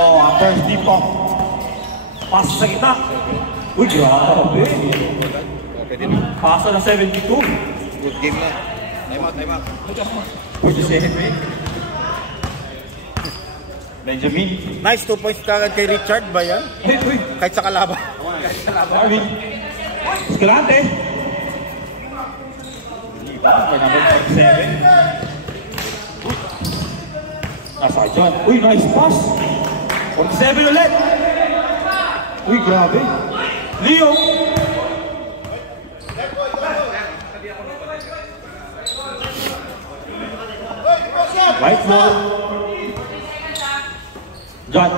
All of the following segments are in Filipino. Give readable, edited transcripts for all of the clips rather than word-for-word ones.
Oh, first deep po. Pasa sa kita. Uy, grabe. Pasa na 72. Good game na. Time out. What'd you say, Benjamin? Nice, 2 points kagad kay Richard ba yan? Uy. Kahit sa kalaban. Marvin. Escalante. By number 7. Nasa dyan. Uy, nice pass. 47 ulit. Uy, grabe. Leo. Right foot. John.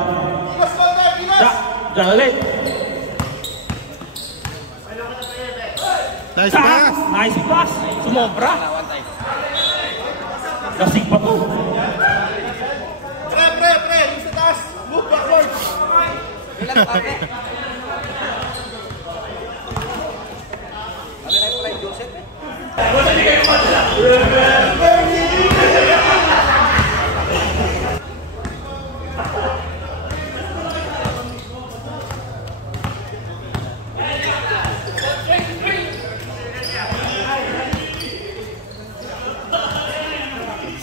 John ulit. Nice pass. Nice pass. Sumobra. Kasing pa to. Pre. Sa taas. Move backward.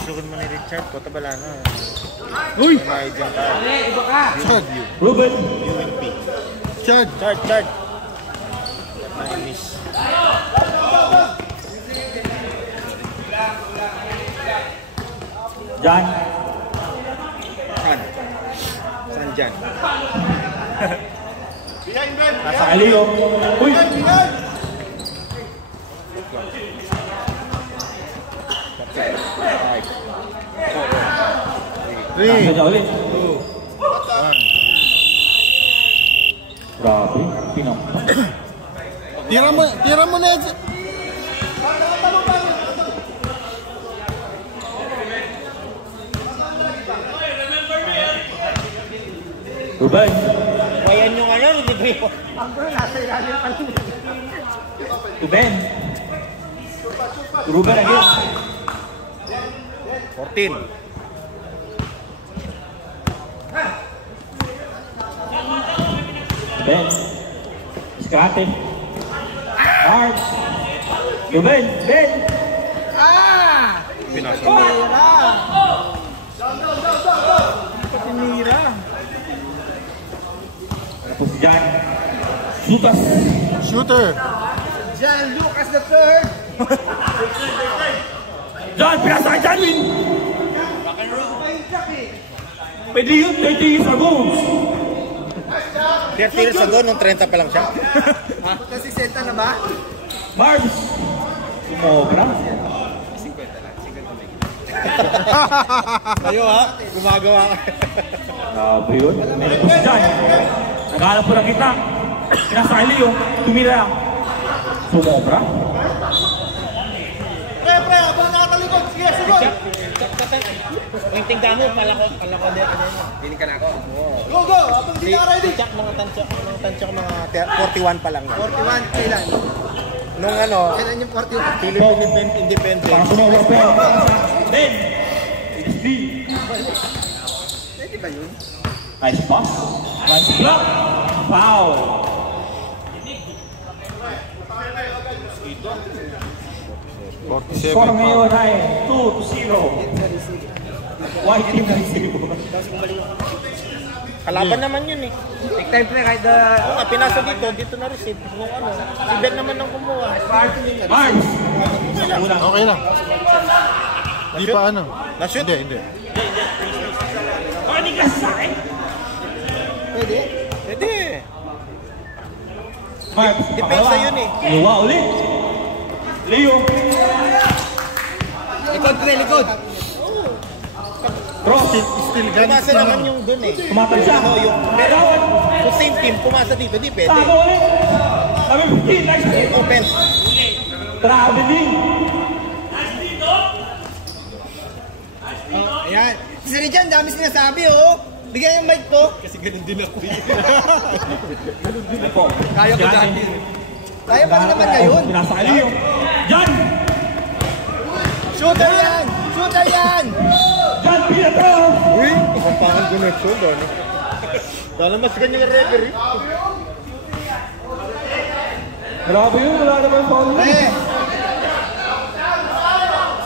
Susun mo ni Richard, kota bala na. Uy! Iba ka! Chad! Ruben! UMP. Chad! Miss. Jan! San Jan? Nasa Kaleo! Uy! Nasa dyan ulit. 2, 1. Grabe, pinampak. Tira mo na yan. Ruben! Bayan yung ano, hindi ba yun? Ruben! Ruben again! 14. Ben. Escalante. March. Ruben. Ben. Pinasa. Tinira. Tapos si Jan. Sutas. Shooter. Jan Lucas the third. Jan, pinasa kay Janwin. Pwede yun, 30 years ago. 30 years ago, nung 30 pa lang siya. Kasi senta na ba? March. Sumobra. 50 lang. 50 lang. Kayo ha, gumagawa ka. Grabe yun. Tapos si Jan. Naghanap po na kita. Pinasa kay Leo. Tumira lang. Sumobra. Pre, abang nakatalikod. Sige, sigod. Yung tingnan mo, palakot din. Hindi ka na ako. Go! Abang hindi ka ready. Check mga tansya ko mga 41 pa lang. 41, kailan? Nung ano, Kailan yung 41? Philippine Independence. Para sumobra pa yun. Ben. XD. Pwede ba yun? Nice pass. Nice block. Foul. Score ngayon ay 2-0. White team na receive. Kalaban naman yun eh. Take time play kahit Oo nga, pinasa dito na receive. Nung ano, si Ben naman ang kumuha. March. Okay lang. Di pa ano? Na-shoot? Hindi. Ano ka sa akin? Pwede? Pwede. March. Depensa yun eh. Luwa ulit. Leo. Likod. Cross. Still ganit Pumasa naman yung dun eh. Tumatag siya. Pero kung same team, pumasa dito, di pwede. Tama ulit. Sabi 15. Nice hit. Open. Traveling. Ayan. Si Richard, dami sinasabi oh. Bigyan yung mic ko. Kasi ganun din ako eh. Kaya ko dati. Kaya pa naman ngayon. Pinasa kay Leo. Jan. Shooter yan! Jan Pietro. Uy, isang pangang connection doon. Wala mas ganyan yung referee. Grabe yun, wala naman foul.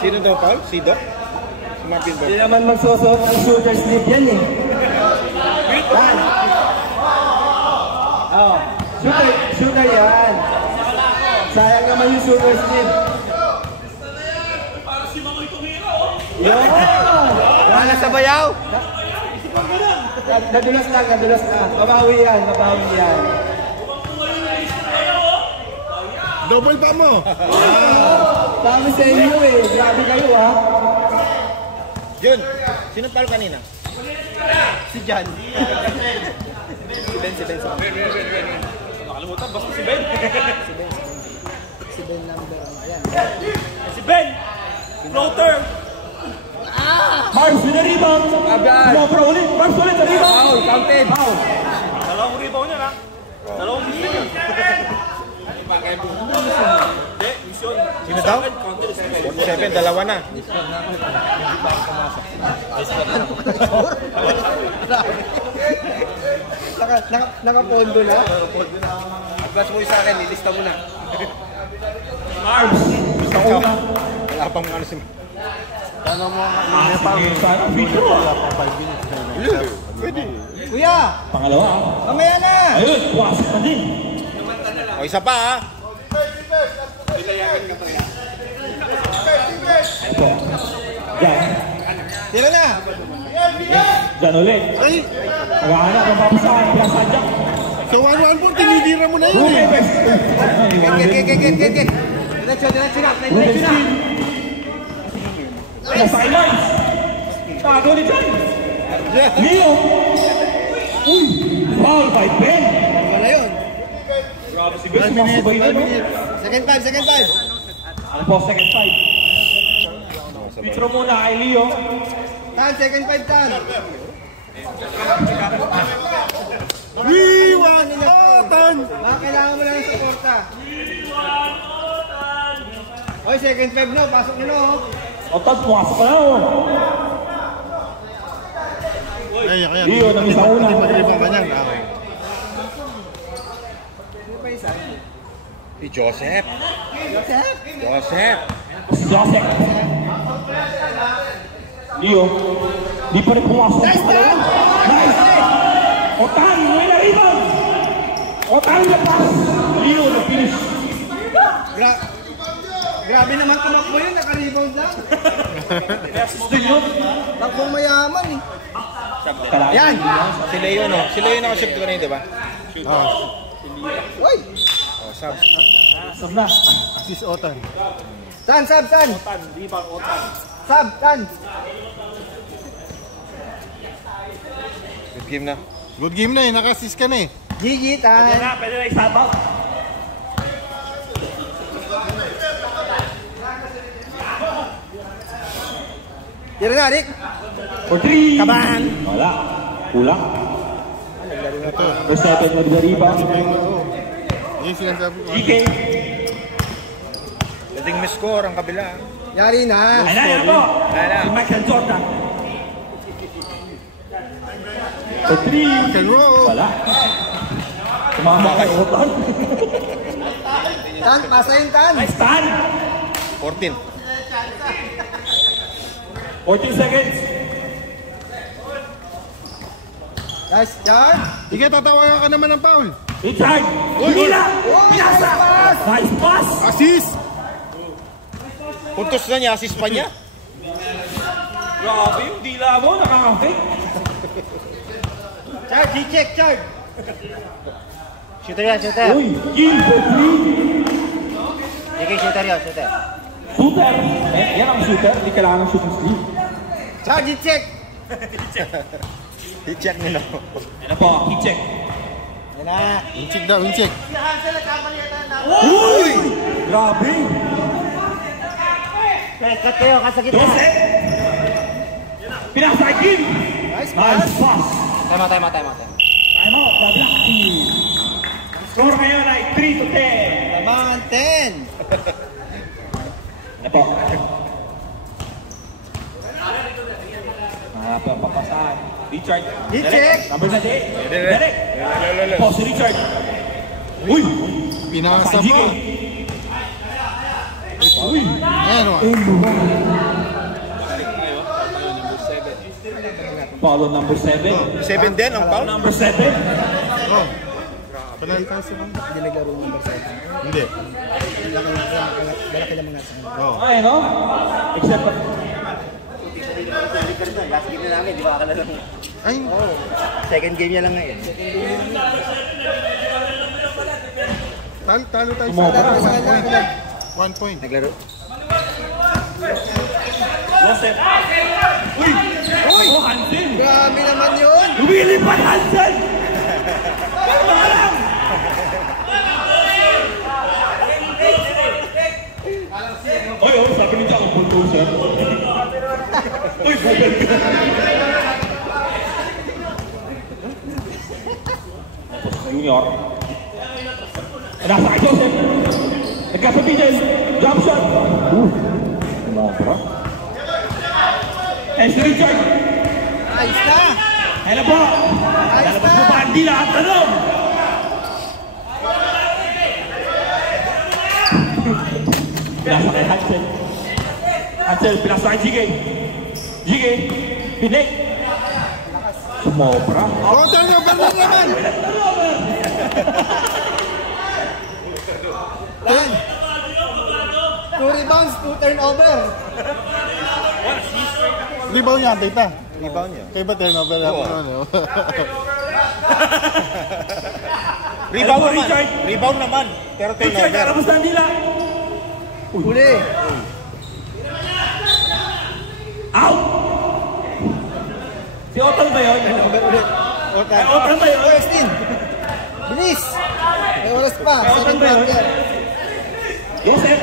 Sino daw foul? Si Doc? Si Martin Boy? Hindi naman magsusot ang shooter sleeve yan eh. Yan. Oh, shooter yan. Sayang naman yung shooter sleeve. Yo! Wala sa bayaw! Nadulas lang. Mabawi yan. Double pa mo! Sabi sa inyo eh. Grabe kayo ha. Jun, sino palo kanina? Si Jan. Si Ben. Nakalimutan, basta si Ben. Si Ben number. Ayan. Si Ben! Floater! Mars, with the rebound! Sobra ulit! Mars ulit, the rebound! Foul, counted. Foul! Dalawang rebound yun ha? Dalawang mission yun. Hindi, mission. Sino daw? 47, dalawa na. Nakapondo na. Advance mo sa akin, ilista mo na. Mars! Sa una. Wala pang ano si... Ano mo nga? Sana video. Wala pang 5 minutes na. Pwede. Kuya, Pangalawa. mamaya na. Ayun, wasip na din. O isa pa ha. Ito. Diyan. Tira na. Diyan ulit. Ay! Naghahanap ang papasahan. Pinasadya. So 1-1 po, tinidira mo na yun Ruben eh. Best. Get. Diretso na. Ruben Steele. Sa sidelines. Tago ni Jan. Leo. Uy! Foul by Ben. Wala yun. Grabe si Ben. Sumasabay na no? Second five. Ano po, second five. Picture muna kay Leo. Second five. Wiwatan! Kailangan mo lang ng suporta. Oy, second five no. Pasok nyo no. Otas, pumasok ka na oh. Kaya. Leo, nang isa una. Hindi magribang ka niyan. Si Joseph. Si Joseph. Leo, di pa rin pumasok. Nice! Otan, may na-rebound! Otan na pass! Leo, na-finish. Grabe naman tumakbo yun. Naka-rebound lang. Assist din yun. Takbong mayaman eh. Yan! Si Leo no? Si Leo nakashoot ko na yun, diba? Oy! O, sub. Sab na. Assist Otan. Sab. Otan, di ba Otan? Sab. Good game na. Good game na eh, naka-assist ka na eh. GG, Tan. Pwede na i-stop out. Tira na, Rick. For 3. Kabahan. Wala. Kulang. Ito. First 7 with the rebound. Yung sinasabi ko. GK. Pwedeng miss-score ang kabila. Yari na. Ayan po. Ayan. Si Michael Jordan. For 3. Can roll. Wala. Tumama kay Otan. Tan, pasa yun, Tan. Nice stand. 14. 14 seconds. Nice job. Sige, tatawagan ka naman ng foul. Richard. Hinila. Pinasa. Nice pass. Assist! Puntos na niya, assist pa niya. Grabe yung dila mo. Nakakafake. Chard, G-check, Chard. Shooter yan, shooter. Uy. Kill for 3. Sige, shooter yan, shooter. Shooter. Yan ang shooter. Hindi kailangan ng shooting sleeve. Chard, G-check. I-check nila. Yan po. Key check. Yan na. Wincheck daw, wincheck. Uy! Grabe. Cut kayo, kasakit na. 12. Pinasa kay Kim. Nice Nice pass. Time out. Time out. The Black Team. Score ngayon ay 3-10. Tamaan, 10. Ano po? Hanap ang papasahan. Richard. I-check. Number 98. Derek. Po si Richard. Uy! Pinasa Sanji pa. Uy! Ayan o. Follow number 7. 7 din ang foul? Number 7. Oh. Panalo tayo sa mga. Hindi naglaro number 7. Hindi. Malaki lang mga sa kanila. Oh. Ay, no? Except for... Last game na namin, di ba? Akala lang. Ay. Second game niya lang ngayon. Talo tayo Tumawa sa pa. 1 point. 1 point. Naglaro. Joseph. Uy! Uy! Oh, Hansen! Grabe naman yun! Lumilipad, Hansen! Tama lang! Oy, oh, sabi niya ako bulldozer. Uy, bubel ka. Tapos junior. Nasa kay Joseph. Nagkasabihin. Jump shot. Mabra. Eh, si Richard. Ayos na! Hello po. Lalabas mo ba? Hindi lahat tanong. Pinasa kay Hansel. Hansel, pinasa kay Jigay. Jigay, pinik. Sumobra. Oh, turnover na naman. 2 rebounds, 2 turnover. Rebound yan, tita. Rebound niya. Kaya ba turnover ako? Ano? Rebound Ano, naman. Richard? Rebound naman. Pero Richard, turnover. karabas na nila. Uli. Out! Si Otto ba yun? Turnover ulit. Ay, Otto ba yun? Westin! Bilis! May oras pa. Second quarter. Joseph!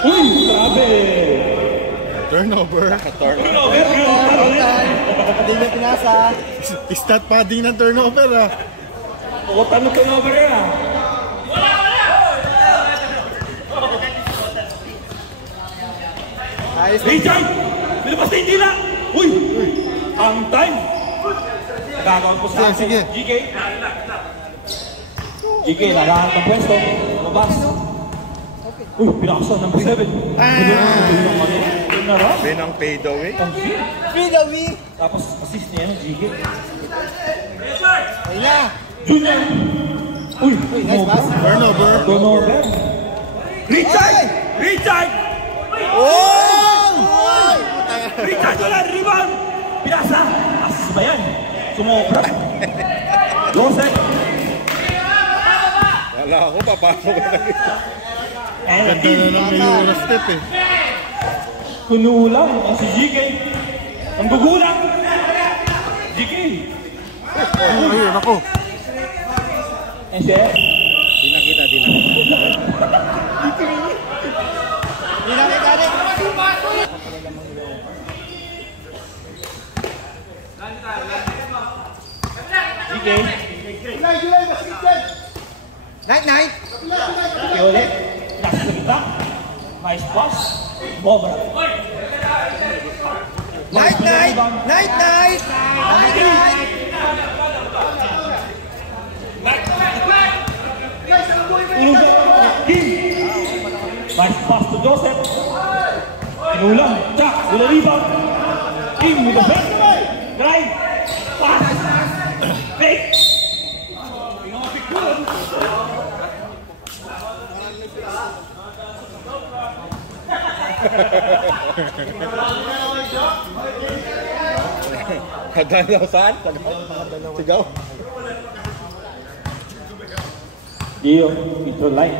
Uy, grabe! Turnover. Turnover, Otan. Hindi na pinasa. Stat padding ng turnover ah. Otto na turnover yan ah. Ayos na. Richard! Bilabas na hindi na! Uy! Ang time! Nagagawin po sa Sige, sige. GK. GK, nagahanap ng pwesto. Mabas. Uy, pinakasan number 7. Pinarap. Ben ang fade away. Fidawi! Tapos assist niya yung GK. Ayun na. Junior! Uy! Nice pass. Turnover. Turnover. Richard! Richard! Oh! Richard wala! Rebound! Pinasa! Assist ba yan? Sumobra. Joseph! Wala ako, papasok ka na rin. And Ganda na lang yung Eurostep eh. kunulang ang si GK. Ang gugulang. GK. Ayun ako. And siya. Di nakita, di nakita. Dinamikanik. GK. Night! GK ulit. Nasa sa gitna. Nice pass. Bobra. Night! Nice pass to Joseph. Inulang. Jack. With a rebound. Kim with the first. Drive. Pass. Fake. Kadalaw saan? Sigaw. Dio. Intro line.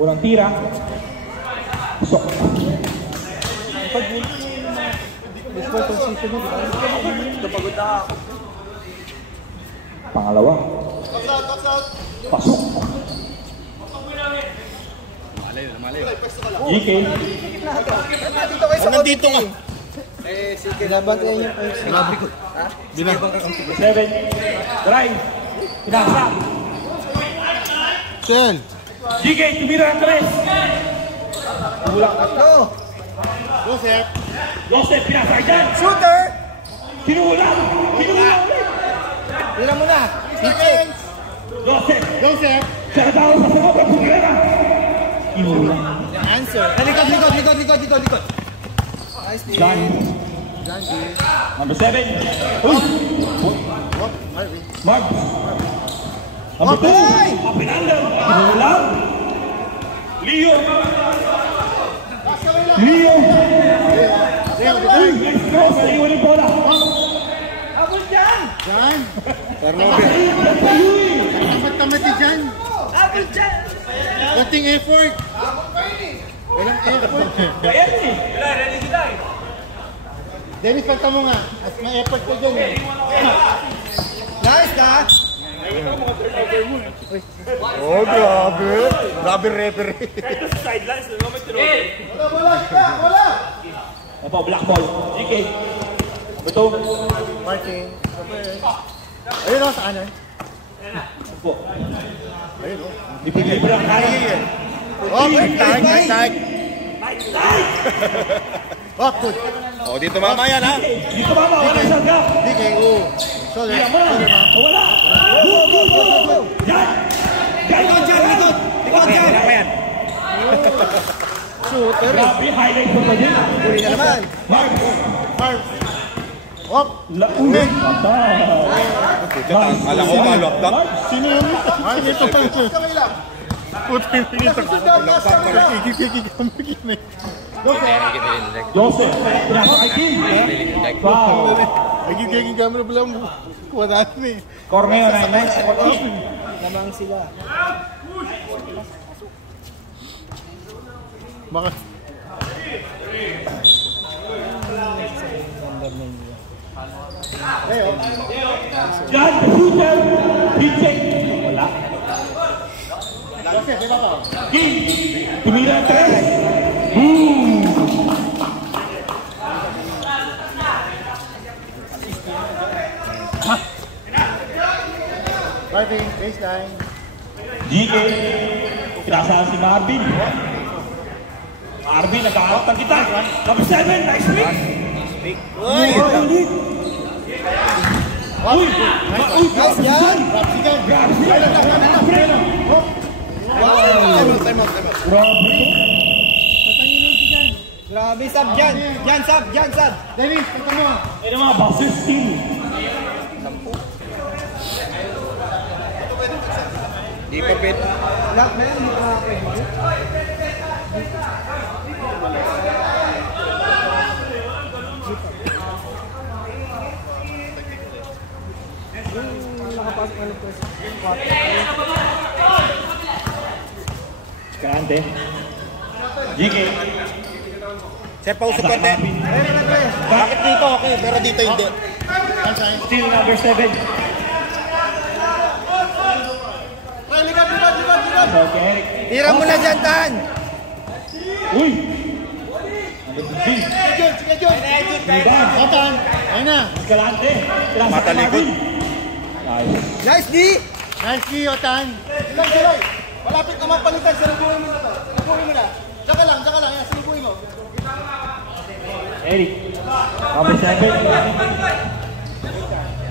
Unang tira. Sok. Pangalawa. Pasok. GK. Nandito ka. Binabantayan niyo po. Sinabi ko. 7. Drive. Pinasa. Shell. GK, tumira ang tres. Tulak. Tatlo. Joseph. Joseph, pinasay dyan. Shooter! Kinulang ulit. Tira mo na. Seconds. Joseph, Joseph. siya na tao sa sagot at pumira. Kinulang. Answer. Likod. Nice D. John. Number 7. Uy. Mark. Number 2. Up and under. Kinulang. Leo. Uy, nice cross. Naiwan yung bola. Habol dyan! Jan. Turnover. Tamat-tamat si Jan. Habol dyan! Dating effort. Walang effort. Ayan eh. Dennis, pagka mo nga. Mas may effort ko dyan eh. Nice na! Oh, grabe. Grabe referee. Ito, black ball. GK. Ito. Marking. Ayun o, saan eh? Po. Ayun o. Libre ang kaya. Oh, nice tag. Oh, good. Oh, dito mamaya na. Dito ba? Wala siyang gap. DK, oh. Shoulder. Kaya mo na. Wala. Go. Yan. Likod dyan! Shooter. Grabe, highlight ko pa din. Huli na naman. Mark. Hop. Uy. Alam ko ba, lockdown? Sino yun? Ito pa. Puti na kita ko. Kikikikikikikikikik. Joseph. Pinasakay King. Wow. Kikikikik camera pala mo. Wala na eh. Corneo, 9-9. Namang sila. Baka. John, the shooter. Pincheck. Wala. King. Tumira 3. Boom. Marvin, baseline. GK. Pinasahan si Marvin. Marvin, nag-out ang kita. Number 7, nice pick. Uy! Nice yan! Grabe, sub dyan! Sub! Dennis, ito mo. Ito mga boxers team. Di pa pit. Lock na yun, hindi pa pwede. Nakapasok na nito. Kante. GK. Sir, pausok konti. Bakit dito okay, pero dito hindi? Still number 7. Okay. Tira mo na dyan, Tan! Uy! Otan, ayun na. Galante. Matalikod. Nice. Nice, D! Nice key, Otan. Malapit naman palitan, sinubuhin mo na to. Sinubuhin mo na. Saka lang, yan, sinubuhin mo. Eric. Number 7.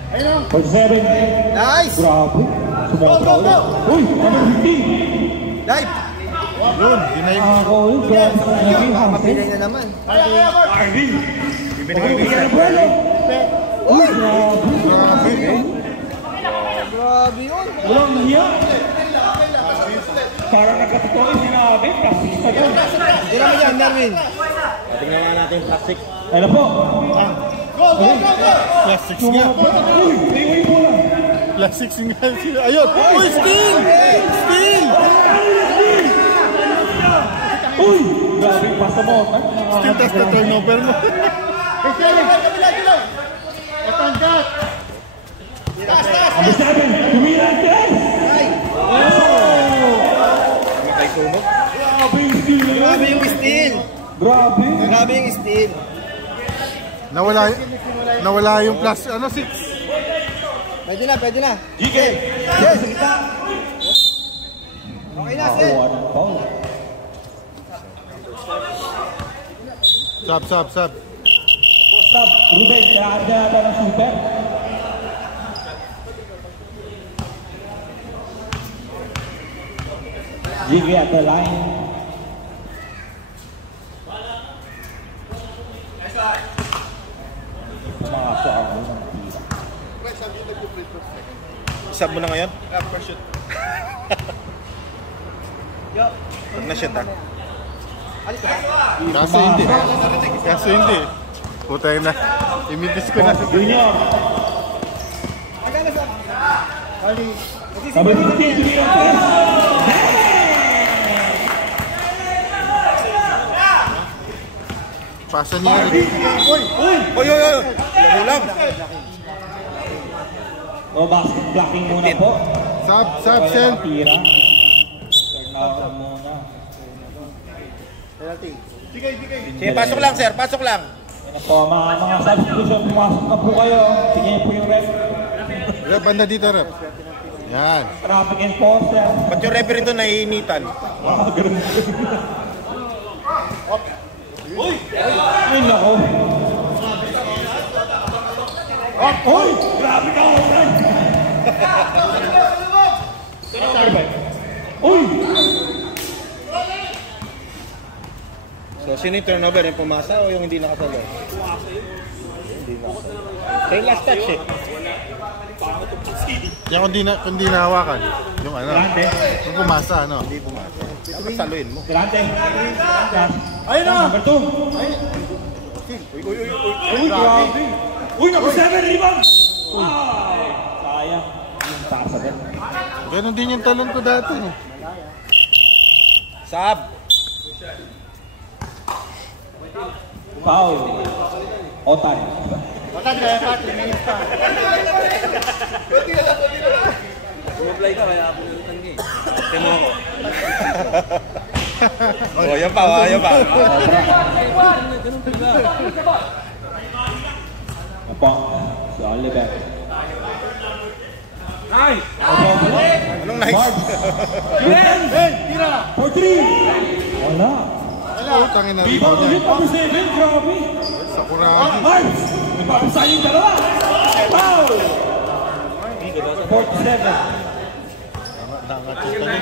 Ayun o. 47. Nice! Grabe. Sumobra ulit. Uy! Number 15. Dive! Yun, dinaig. Ako ulit. Grabe. Mapilay na naman. Arvin. Binigay ko Uy! Bueno. Uy! Grabe. Grabe yun! Walang niya. Parang nagkatotoo yung sinabi. Kasista yun. Tira mo dyan, Darwin. Tingnan nga natin plastic. Ano po? Plus 6 nga. Uy! Iway mo lang. Plus 6 nga. Ayun. Uy, steal! Steal! Uy! Grabe yung pasta mo. Still test the turnover mo. Otan, got! Number 7. Tumira ang 3. Matay sunog. Grabe yung steal na yun. Grabe yung steal! Grabe. Grabe yung steal! Nawala yung plus, 6. Pwede na. GK. Yes! Okay na, Seth! Nakakuha ng foul. Sub. Stop, Ruben, kailangan ka natin ng super. Jiggy at the line. Mga soang unang tira. Sub mo na ngayon? Pag na-shoot ha? Kaso hindi. Putay na. Imitis ko na. Junior. Sabi ni Tim, Junior. Pasa niya. Oy! Laro lang! O, basket blocking muna po. Sub, Sel. Tira. Turnover muna. Sige, pasok lang sir, pasok lang! Yan po, mga substitution, pumasok na po kayo. Tingnan po yung ref. Rep, banda dito, Rep. Yan. Traffic enforcer. Ba't yung referee doon naiinitan? Ay, nako. Uy! Grabe ka, Oran! Uy! So, sino yung turnover? Yung pumasa o yung hindi nakasalo? Hindi nakasalo. Kaya last touch eh. Yan kung di nahawakan. Yung ano. Grande. Yung pumasa, ano. Hindi pumasa. Dapat saluin mo. Grande. Ayun na! Number 2. Uy, grabe. Uy, number 7, rebound! Sayang. Yung taas agad. Ganon din yung talon ko dati. Sub! Foul. Otan. Otan kaya pati, minutes pa. Sumablay ka, kaya ako nangitanggi. Tino ako. Oh, yan pa. Ganun pala. Apa? Si Oliver. Nice! Anong nice? Tira! For 3! Wala. Utangin na rin Rebound niya. ulit, number 7. Grabe. Sakuragi. Nice! Nagpapasa yung dalawa. Foul! 47. Dangat yung talon.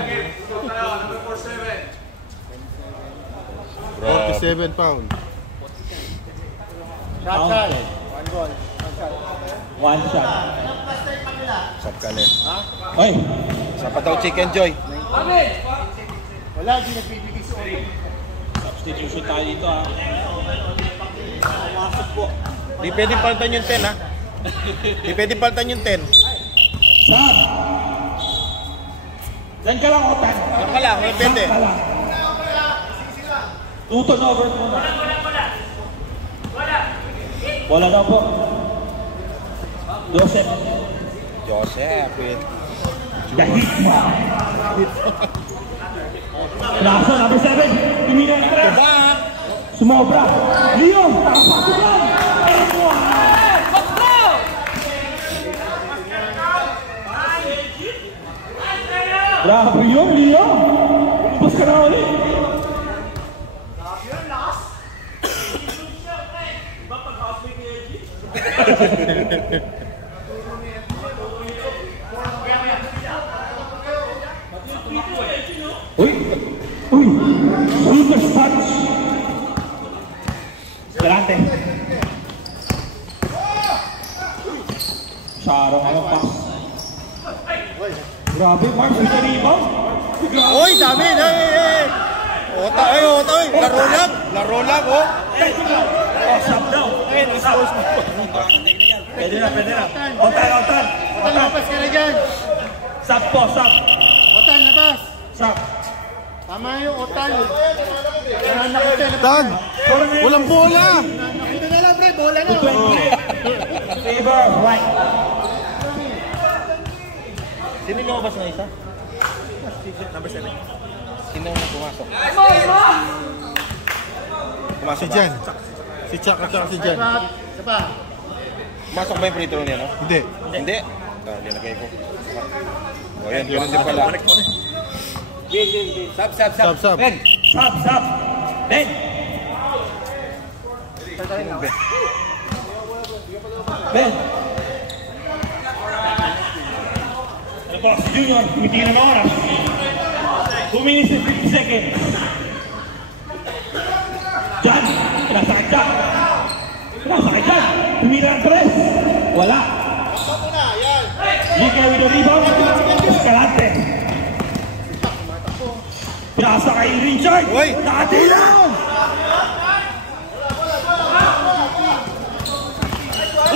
47 pound. Shot. One goal. One shot. Sub ka na. Oy! Sa pataw chicken joy. Wala, di nagbibigay sa ulo. Substitution tayo dito ha. Di pwedeng palitan yung 10 ha. Di pwedeng palitan yung 10. Sab! Diyan ka lang, Otan. Yan ka lang, may pwede. Sab ka lang. 2 turnovers muna. Wala daw po. Joseph. Joseph. The Hitman. Nasa number 7. Tumina na ka. Back! Sumobra. Leo, nakapasok lang. Grabe yun, Leo. Lumabas ka na ulit. Uy! Super touch! Galante. Sarong ang pass. Grabe, Mark, with the rebound. Uy, dami! Oy! Laro lang, oh! Oh, stop daw. Pwede na. Otan. Otan, labas ka na dyan. Stop po, stop. Otan, labas. Stop. Tama yung Otan. Nakita Dan! Walang bola! na lang, pre. Bola na. 20. Favor, right. Sino yung lumabas na isa? Number 7. Sino yung pumasok? Pumasok Si ba? Jan. Si Chuck at saka si Jan. Isa pa. Pumasok ba yung free throw niya, no? Hindi. Hindi. Nilagay ko. O yan, ganun din pala. Sub. Stop. Ben. Ben. Ano po, si Junior, tumitingin ng oras. 2 minutes and 50 seconds. Jan, pinasakit Jan. Pinasakit Jan. Tumira ng press. Wala. Lika with the rebound. Escalante. Pinasa kay Richard. Nakatila.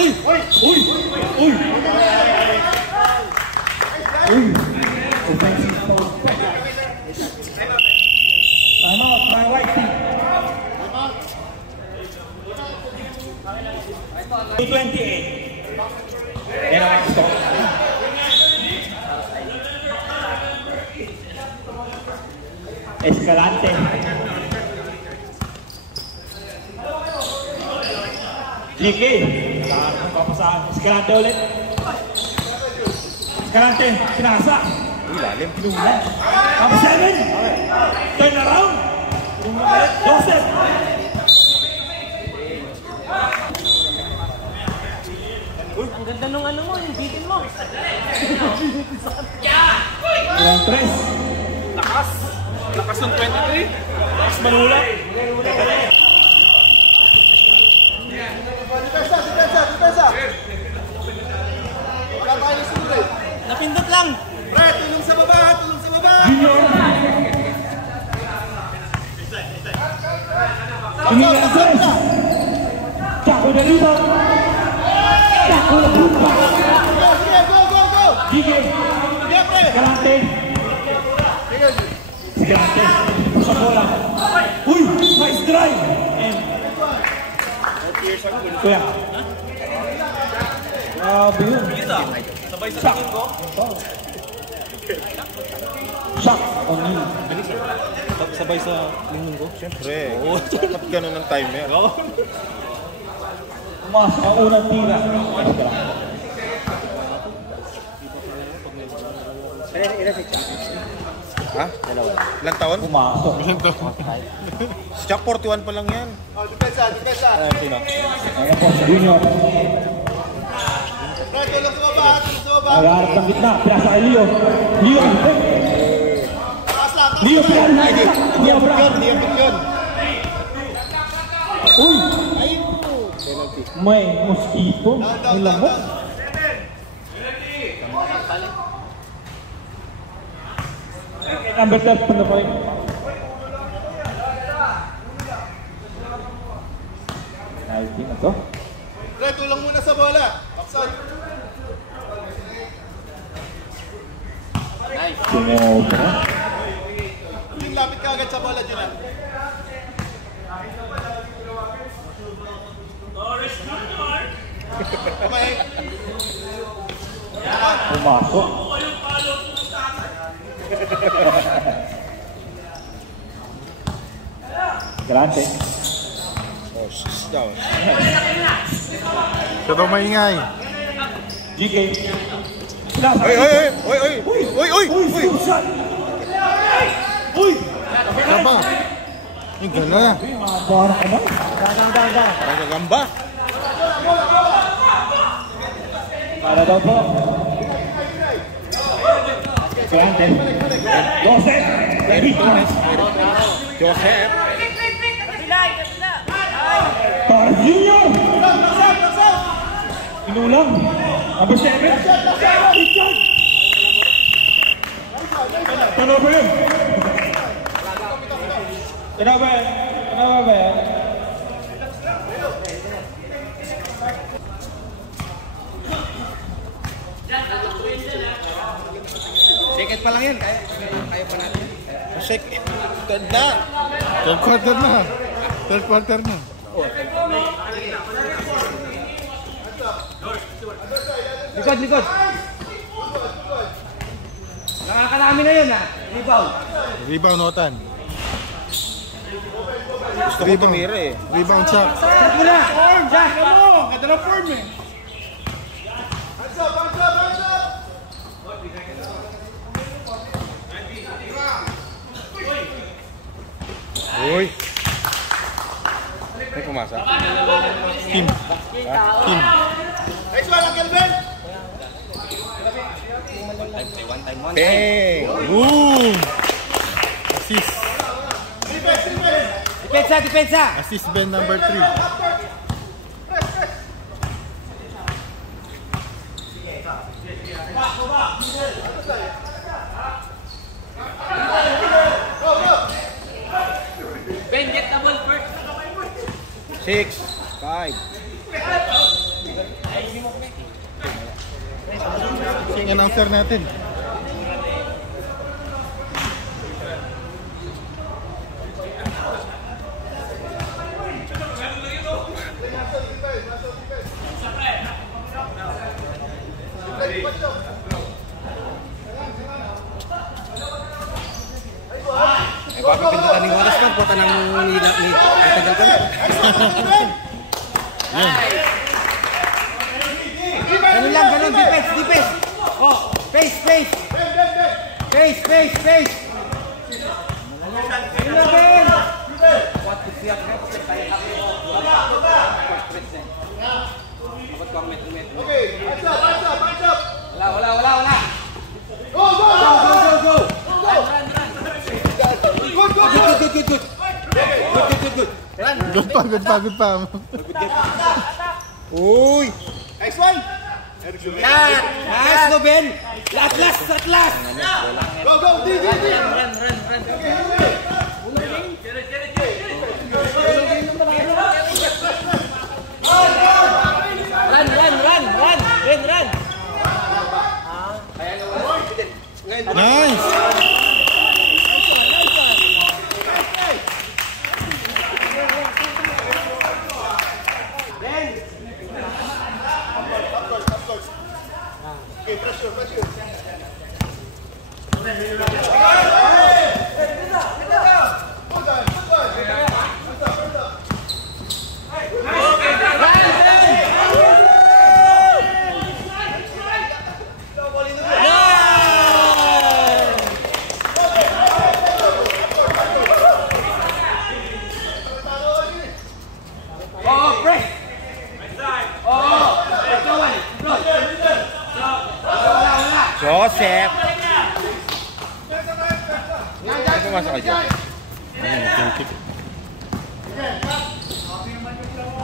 Uy! Uy! Uy! Uy! Uy! Offensive foul. Time out, my white team. 2:28. And I'm stop. Escalante. GK. Papasahan. Escalante ulit. Escalante. Sinasa. Ilalim. Pinulan. Number 7. Turn around. Joseph. Ang ganda nung ano mo, yung bitin mo. Ilang tres. Lakas. Lakas ng 23. Lakas manula. Depensa! Wala tayo ng sulit. Napindot lang. Pre, tulong sa baba! Tulong sa baba! Junior. Tumira ang tres. Chaco de rebound. Chaco de rebound. Sige, go! GK. Sige, pre! Escalante. Escalante. Sa bola. Uy! Nice drive! And... Kuya. Grabe yun. Sabay sa tingin ko. Shock on you. Sabay sa linggo ko? Siyempre. Dapat ganun ang timer. Pumasok ang unang tira. Ha? Ilang taon? Pumasok. Siya 41 pa lang yan. Oh, depensa! Ayan po sa Junior. Pre, tulong sa baba! Tulong sa baba! Nag-aarap ng gitna. Pinasa kay Leo. Leo. Takas lang! Leo pinasa. Leo bra. Yun! Uy! May mosquito. May lamok. Number 12 pa na pa rin. Nice team ito. Pre, tulong muna sa bola! Bakson! Sumobra. Yung lapit ka agad sa bola, Juna. Kamay! Pumasok. Grande. Oh, shh, down. Siya daw maingay. GK. Uy! Shot! Uy! Siya ba? Ay, gala. Parang ka na. Parang gagamba. Para daw po. Grande. Joseph. Joseph. Para Junior. Inulang. Number 7. Richard. Turnover yun. Turnover yan. Second pa lang yan. Kaya pa natin. Shake it. Ganda. Third quarter na. Likod. Nakakarami na yun ha. Rebound. Rebound, Otan. Gusto ko tumira eh. Rebound siya. Shot mo na. Jack, ano? Ganda ng form eh. Hands up! Uy. May pumasa. Kim. Kim. Nice one, Uncle Ben. Bang! Boom! Assist. Depensa! Assist Ben number 3. Ben, get the ball first. 6, 5. Yung announcer natin. Eh, bakit pindutan ng oras ka? Puta ng nitagal ka. Ganun lang, ganun. Defense. Oh, pace. Pace. Ben! Okay, hands up. Wala. Go! Good. Good pa. Uy! Nice one. Nice, no, Ben! At last! Go, D. Run! Nice! Okay, pressure. Joseph! Ay, pumasok ka dyan.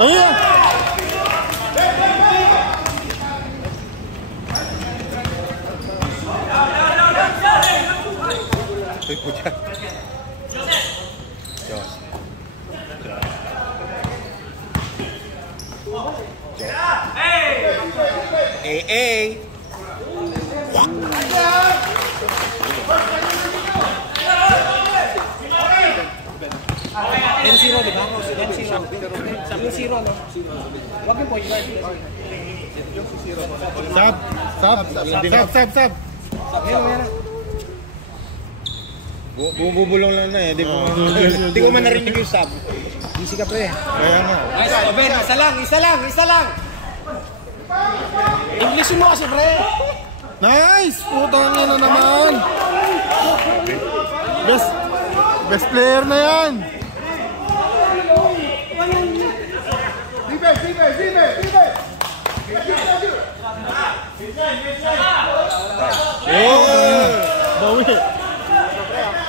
Ayan! Uy, pucha. Joseph. Hey! Yan zero, di ba? Yan zero. Yung zero, no? Wag yung point guard. Sab. Bumubulong lang na eh. Di ko man narinig yung sub. Easy ka, pre. Kaya nga. Nice, Ben. Isa lang. English mo kasi, pre. Nice! Putang ina na naman! Best player na yan! Defense. Oh! Bawi!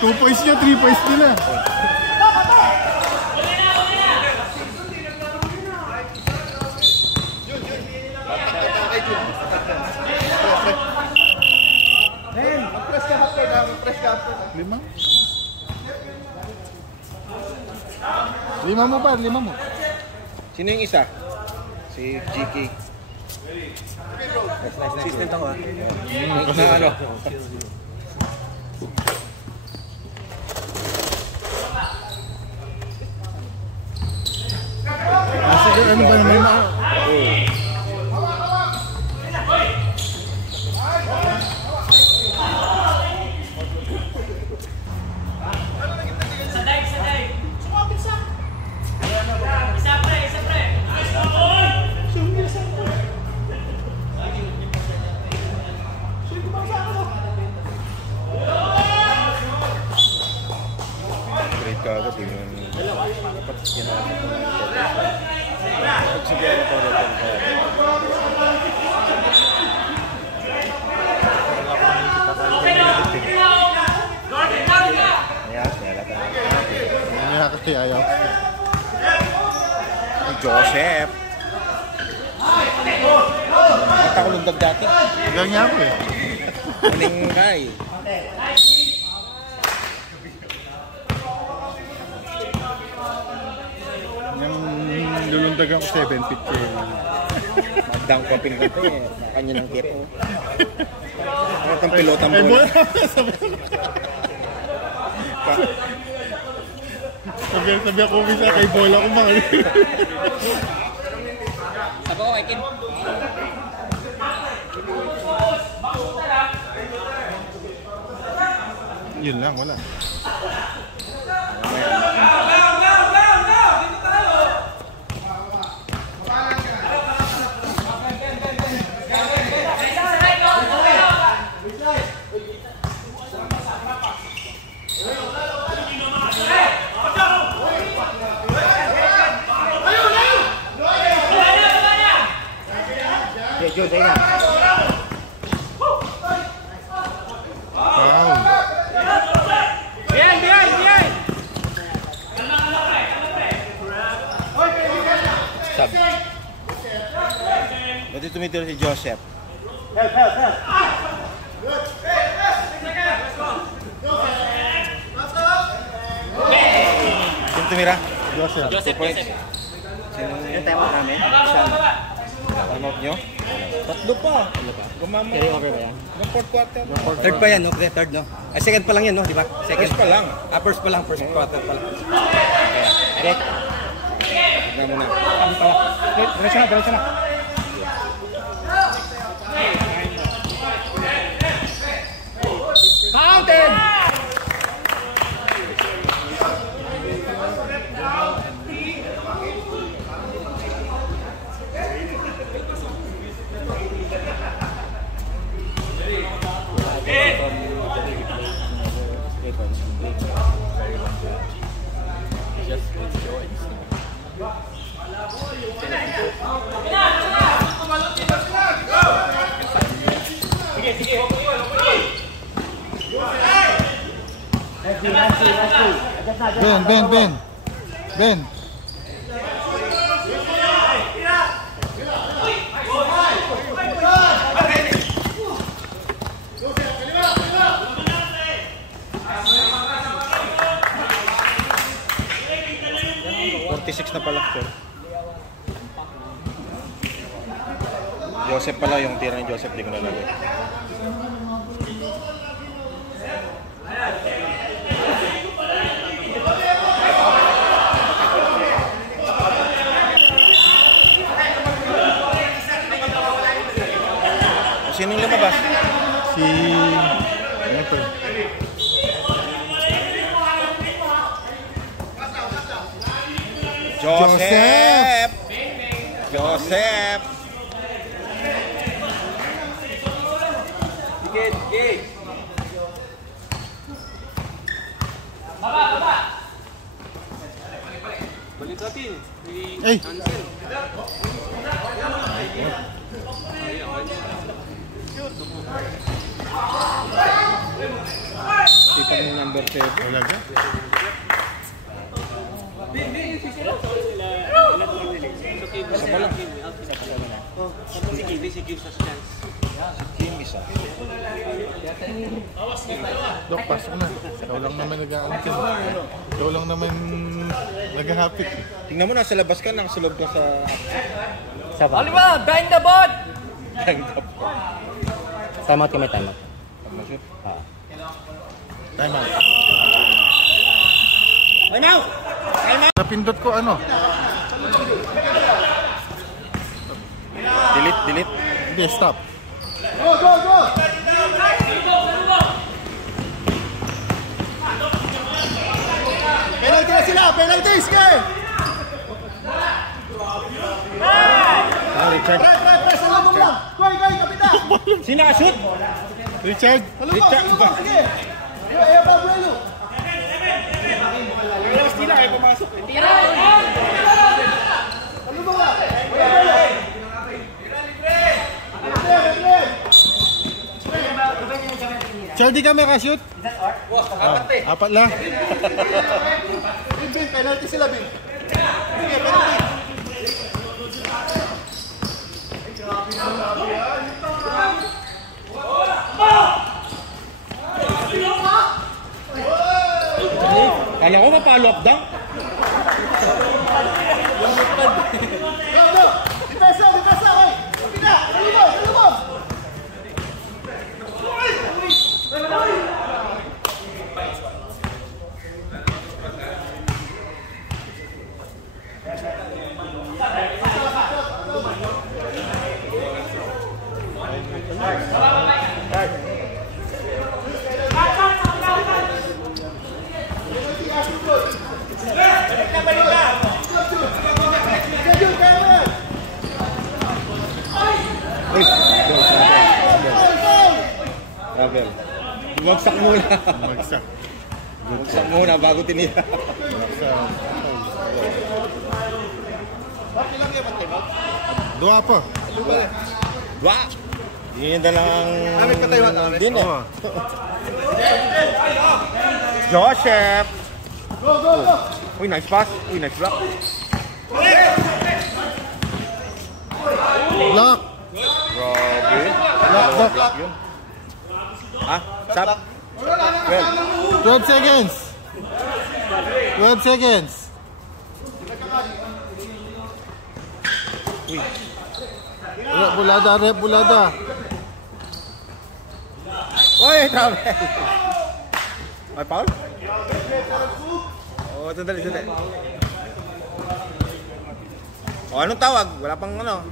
2 points niya, 3 points nila. Lima mo pa, 5 mo. Sino yung isa? Si GK. Assistant ako, ha? Na ano? Ano ba naman na? Great ka agad. Dapat ginawa ko ng pagsabihan ko rin. Hindi na kasi ayaw. Joseph. At ako lundag dati. Ganyan ako eh. Maningay. Yung lulundagan ko 7 feet eh. Magdang ko pinagante eh. Kanya ng kit. Ano itong pilotang Ay, bola? Sabi ako misa kay bola ko mga. Sabi ko kay Kim. Yun lang, wala. Jun, tayo na. Wow. Behind! Sab. Dati tumitira si Joseph. Sino tumira? Joseph. 2 points. Sino yung time out namin? Saan? Time out nyo? Tatlo pa. Gumama. Carry over ba yan? Yung fourth quarter. Third pa yan, no? Third, no? Ay, second pa lang yan, no? Di ba? Second First pa lang. First pa lang, first quarter pa lang. Okay. Tignan mo na. Diretso na. Counted! Ben. Na pala, sir. Joseph pala yung tira ni Joseph, di ko nalagay. Sinong lumabas? Si... Ano to? Joseph! Joseph! Gate! Baba! Balik natin. Ay! Sipan yung number 7. Talaga? Isa pa lang. Si Kim sa chance. Kim isa. Dok, pasok na. Ikaw lang naman nag-aantin. Ikaw lang naman nag-hapit. Tingnan mo, nasa labas ka, nakasulog ka sa... Oliver, bind the board! Time out. Time out kami, time out. Time out. Time out! Napindot ko ano? Delete. Hindi, stop. Go! Penalty na sila! Penalty! Sige! Richard. Press! Alam mo lang! Goy! Kapita! Sino ka-shoot? Richard! Sige! Eba, Buelo! Sila ay pumasok. pasok. Tira! Ano ba ba? Sir, di ka may ka-shoot? Apat lang. Bin, penalty sila, Bin. Sige, penalty. Kala ko mapalo up dunk. Go! Depensa, oy! Pina! Salubong! Travel. Bumagsak muna. Magsak. Bumagsak muna bago tinira. Dua pa. Dua! Hindi na lang... Amit pa tayo, Din eh. Joseph! Go! Uy, nice pass. Uy, nice block. Block. Grabe. Block. Yun. Ah, stop. Well, 12 seconds. 12 seconds. Rep bulada. Uy, travel. May foul? Oo, sandali. O, anong tawag? Wala pang ano.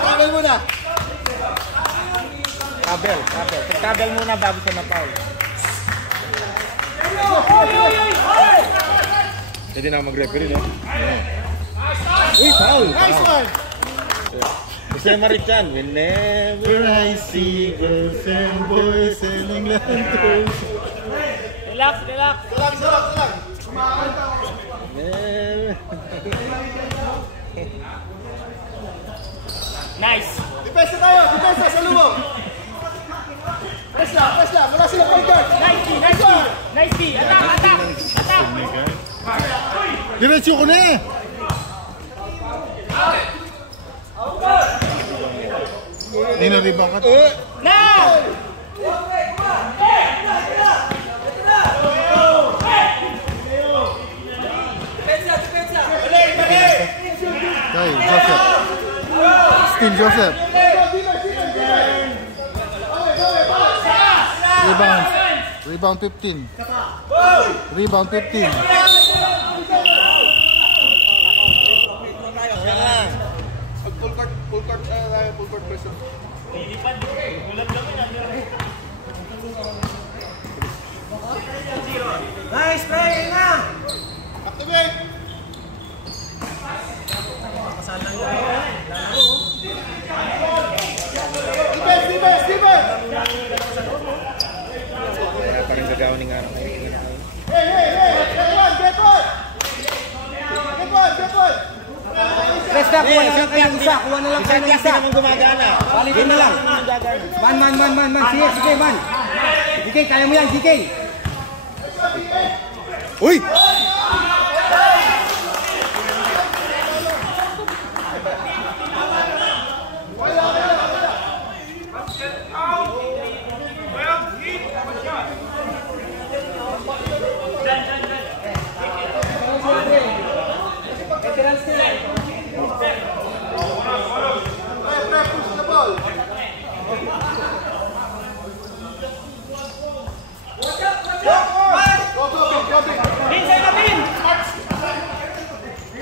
Travel muna! Kabel muna bago siya na-foul. Pwede na mag-referee, no? Uy, foul! Nice one! Gusto yung Marichan. Whenever I see girls and boys and lanterns. Relax! Salang! Nice! Depensa tayo! Depensa sa lubong! Press lang! Wala sila point guard! Nice key! Attack! Diretso ko na eh. Hindi na rin bakit. Now! Kay Joseph. Still Joseph. Rebound 15. Rebound 15. Full court pressure. Nice play na! Activate! Defense! Wala pa rin gagawin nga ng Hey! Get one! Press na! Kuha na lang kayo ng isa! Kuha na lang kayo ng isa! naman gumagana. Balikin na lang! Man! Sige, man! Sige, kaya mo yan, sige! Uy! Push the ball!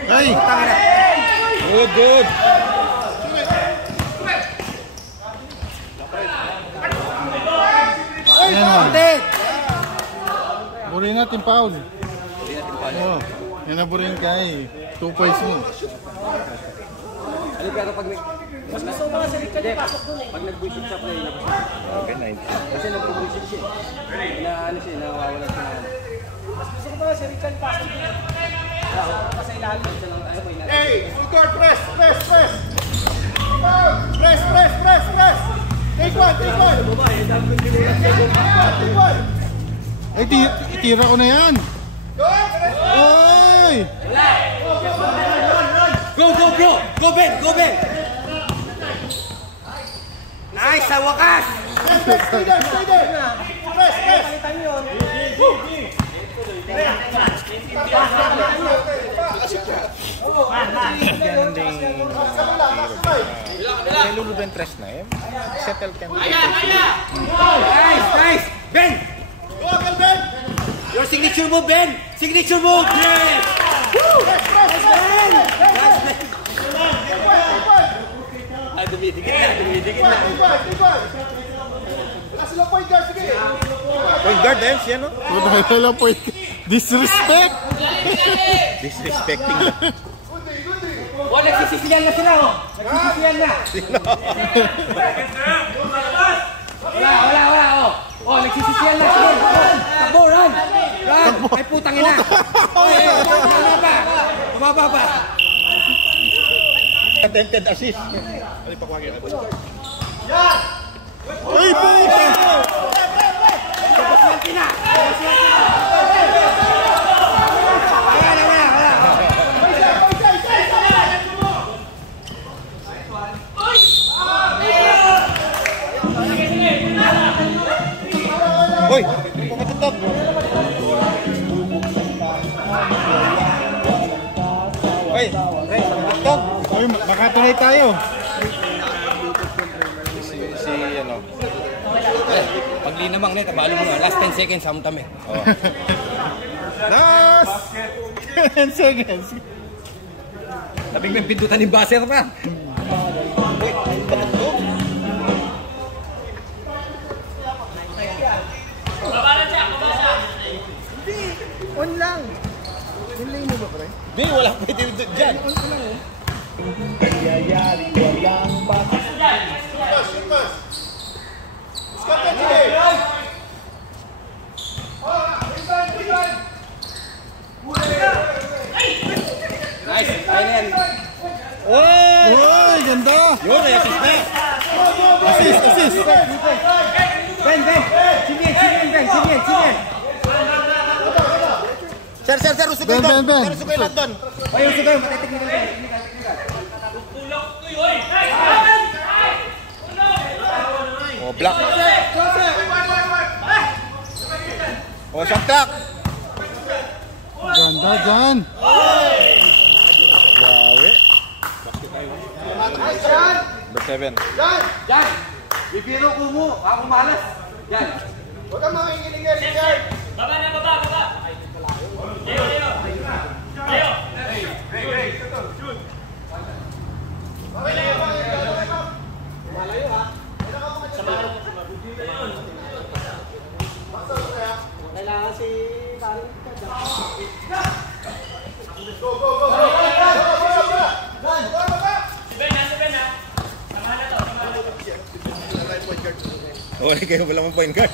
Hey! Good. Ayan o. Buri natin foul. Oo. Yan na buri ka eh. 2 points mo. Mas gusto ko mga sarili ka pasok doon eh. Pag nag-bullshit siya pre, Okay, 90. kasi nag-bullshit siya. Ano siya, nawawala siya. Mas gusto ko mga sarili ka pasok doon. Kasi ilalim siya lang. Ano ba ilalim? Hey, full court, press, press, press. Press, press, press, press. Take one, take one. Take one. Ay, itira ko na yan. Oy! Go, go, bro! Go, Ben! Go, Ben! Nice! Sa wakas! Stay there, stay there. Press, press. Palitan yun. Yan din. Kaya luluban press na eh. Settle ka na. Nice! Nice! Ben! Go, Uncle Ben. Your signature move, Ben! Signature move! Yes! Woo! Press, press, press. Nice, Ben! Take one. Dumidikit na, dumidikit na. Take one, take one. Wala silang point guard, sige. Point guard eh, siya no? Hello po. Disrespect! Disrespecting na. Oh, nagsisisiyan na sila, oh! Nagsisisiyan na! Wala, oh! Oh, nagsisisiyan na, sige! Takbo, run! Run! Ay, putang ina! Oy, tumaba pa! Attempted assist. Ay, puta! Swerte na! Hoy! Pumatutok! Hoy! Pumatutok! Ay, makatuloy tayo. Si ano? Pagli namang na, tabalo mo. Last 10 seconds, hamon kami. Last 10 seconds. Labing may pindutan yung buzzer pa. Hoy! Pumatutok! On lang. Yung lane mo ba, pre? Di, wala pwede dyan. Shoot pass. Scott, sige. Nice, Thailand. Oy! Uy, ganda! Yun, may assist na. Assist, assist! Ben! Chimien, Ben! Chimien! Sir, usugay Ben, doon. Ben. Sir, usugay lang doon. Ay, yung sigay, matiteknikal Ben. Oh, block. Oh, shot clock. Ganda dyan! Wawi. Number 7. Yan! Bibiro ko mo, ako malas. Yan. Huwag kang makikinig yan, Richard. Kailangan si Karin. Okay, kayo wala mong point guard.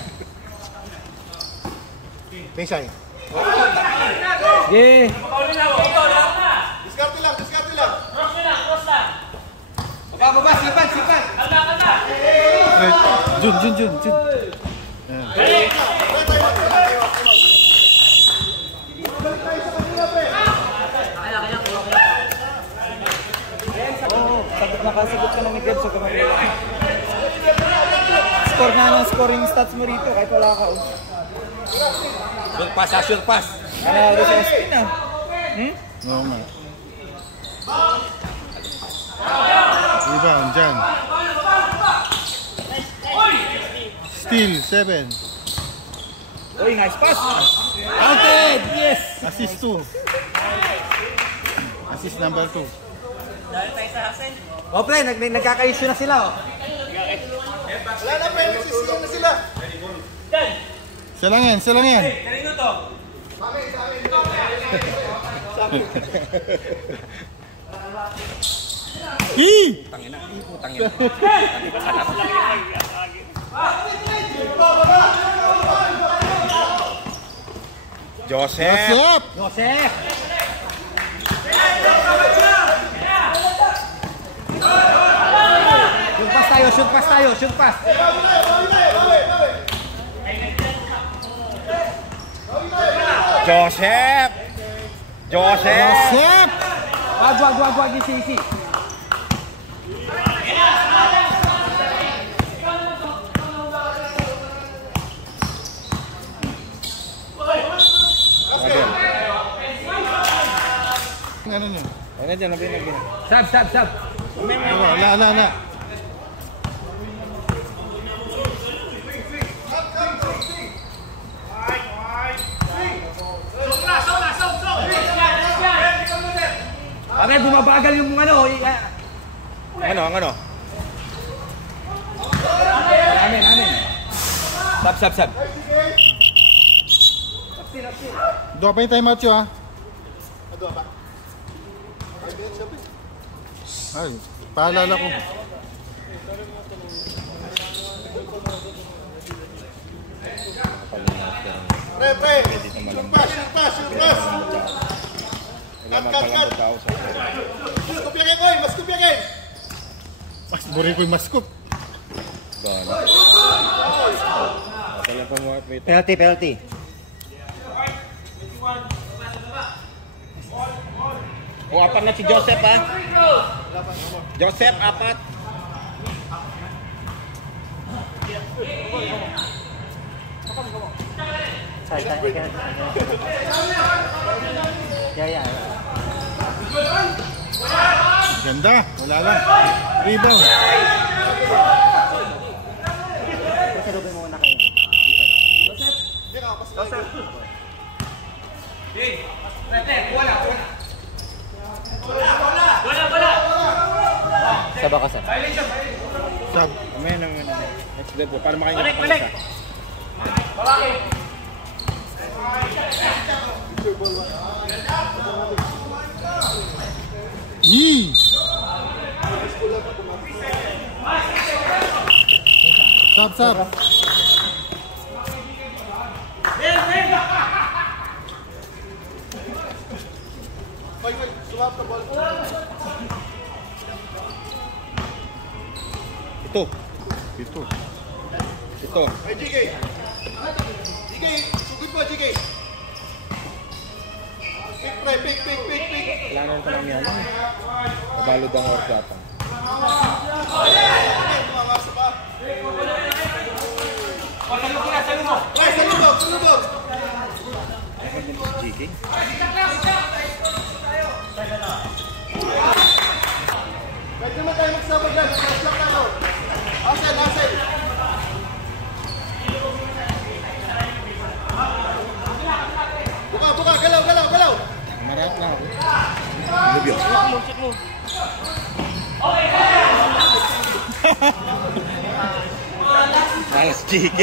Pinsay. Yeah. Diskarte lang, diskarte lang. Baba, sipan. Jun. Nakasagot ka na ni Gab sa kamay. Score na ng scoring stats mo rito kahit wala ka. Sure pass. Ano, sa spin ah. Oo nga. Rebound dyan. Steal, 7. Uy, nice pass. Counted! Yes! Assist 2. Assist number 2. O, pre, nagkaka-issue na sila, oh. Wala na, pero nagsisiyan na sila. Silang yan. Kanino to? Putangina. Putangina. Joseph! Joseph! Shoot pass tayo, shoot pass. Joseph! Joseph! Wag, isi. Ano niya? Ano dyan, nabin. Sab. Wala. Okay, bumabagal yung ano. Ano? Amen. Sab. Doa pa yung timeout yun, ha? Ay, paalala ko. Pre. Shoot pass. Cut. Mas kupyakin. Mas buri ko yung maskop. Penalty. O, apat na si Joseph, ha? Joseph, apat. Ganda, wala lang. Rebound. Saba ka, sir. Sab. Amen. Next day po, para makaingat pa isa. Sab. Ito. Hey, GK, sugod mo, GK. Pick. Kailangan ko lang yan. Nabalod ang orgatan. Salubog. GK? Pwede naman tayo magsabag yan. Mag-shot tayo. Asel. Buka. Galaw. Marap na ako. Lubyo. Malas GK.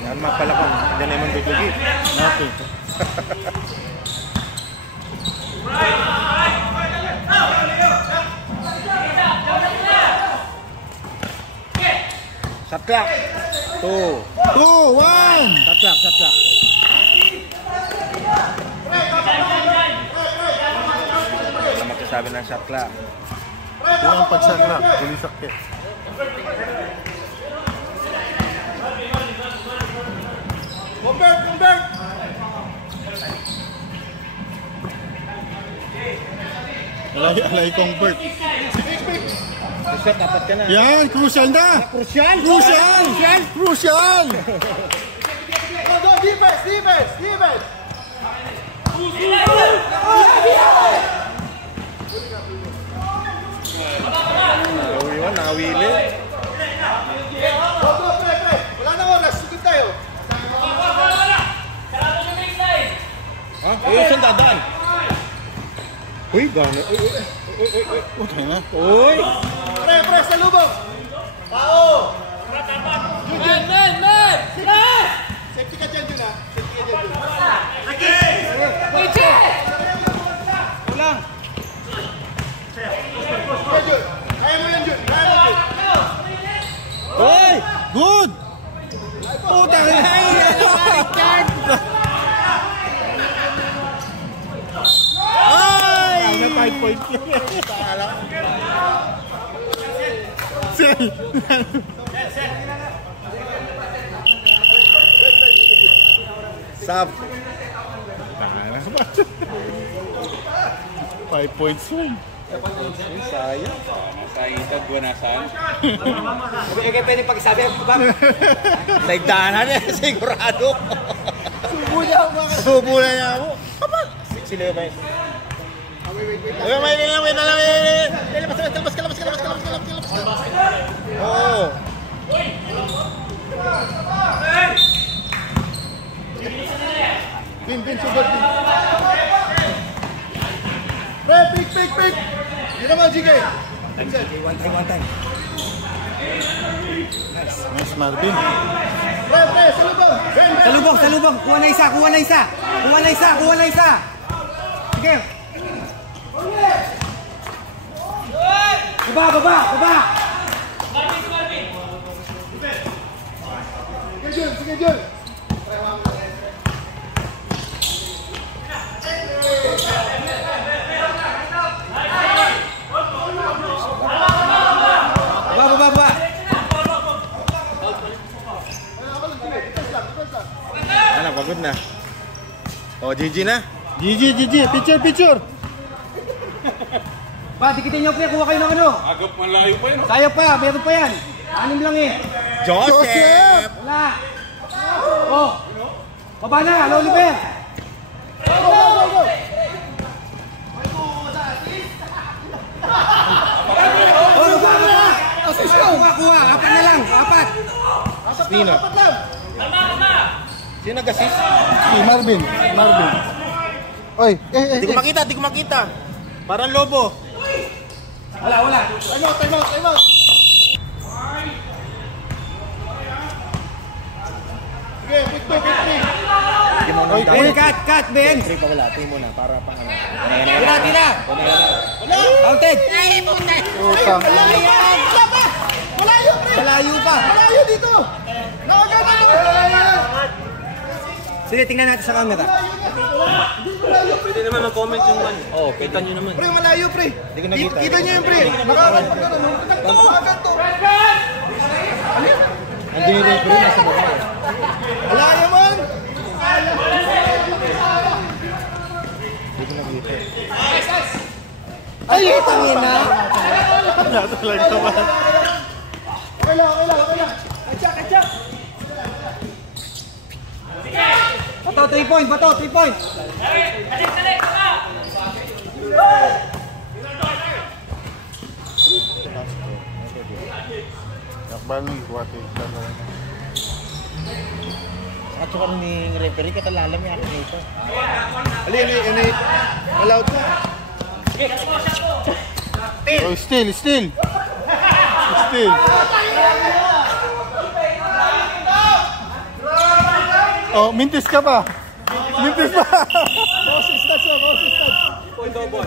Yan mapalakon. Diyan naman dudugi. Okay. Shot clock. 2, 2, 1. Shot clock. Wala magsasabi ng shot clock. Yung ang pagsakla. Pulisakit. Convert. Alay convert. Shot, dapat ka na. Yan, crucial na. Crucial! Crucial. Go, defense. Nawili. Pre. Wala na oras, sugod tayo. Uy, gano'n. Puta na. Uy! Pre, sa lubog. Pao. Man! Safety ka dyan, Jun, ha? Safety ka dyan, Jun. Kulang. Kaya, Jun. Kaya mo yan, Jun. Kaya mo, Jun. Uy! Good! Puta na! Ay! Na 5 point. Sel! Sab! 5 points win. Sayang. Sayita, buwanasan. Okay, pwede pag-sabi. Naigdanan na sigurado. Subo na niya ako. Sila ba yun? Wait na lang. Labas ka. Oo. Bin, sugat, Bin. Pre, pick. Yun naman, GK. One time. Nice Marvin. Pre, sa lubog. Ben. Sa lubong. Kuha na isa. Sige. Baba. Sige, Jun. Baba. Ano, pagod na. O, GG na. GG. Picture. Ba, dikitin niyo, kuha kayo ng ano. Agap malayo pa yun. Tayo pa, meron pa yan. 6 lang eh. Joseph! Wala. Oh. Baba na, Oliver. Go. Oh, baba na. Kuha. 4 na lang. 4. Sino? Sino nag-assist? Si Marvin. Oy, Di ko makita. Parang lobo. Wala. Time out. Sige, pick 3. Oy, cut, Ben. Pre pa wala. Tingin mo na. Para pang ano. Tira. Counted. puta. Malayo, pre. Malayo pa. Malayo dito. Nakagano. Sige, tingnan natin sa camera. Pwede naman mag-comment yung man. Oo, kita nyo naman. Pre, malayo, pre. Di ko nakita. Kita niyo yung pre. Nakaganto. Andiyan yung referee nasa baba. Malayo man. Di ko nakita. Ay, tangin na. Talaga ba? Okay lang. Kacak. Bato, 3 point. Yakbal ni kuwate. At saka ni referee katalalam yan nito. Ali. Allowed na. Oh, still. Oh, mintis ka pa. Boss, touch. Point double.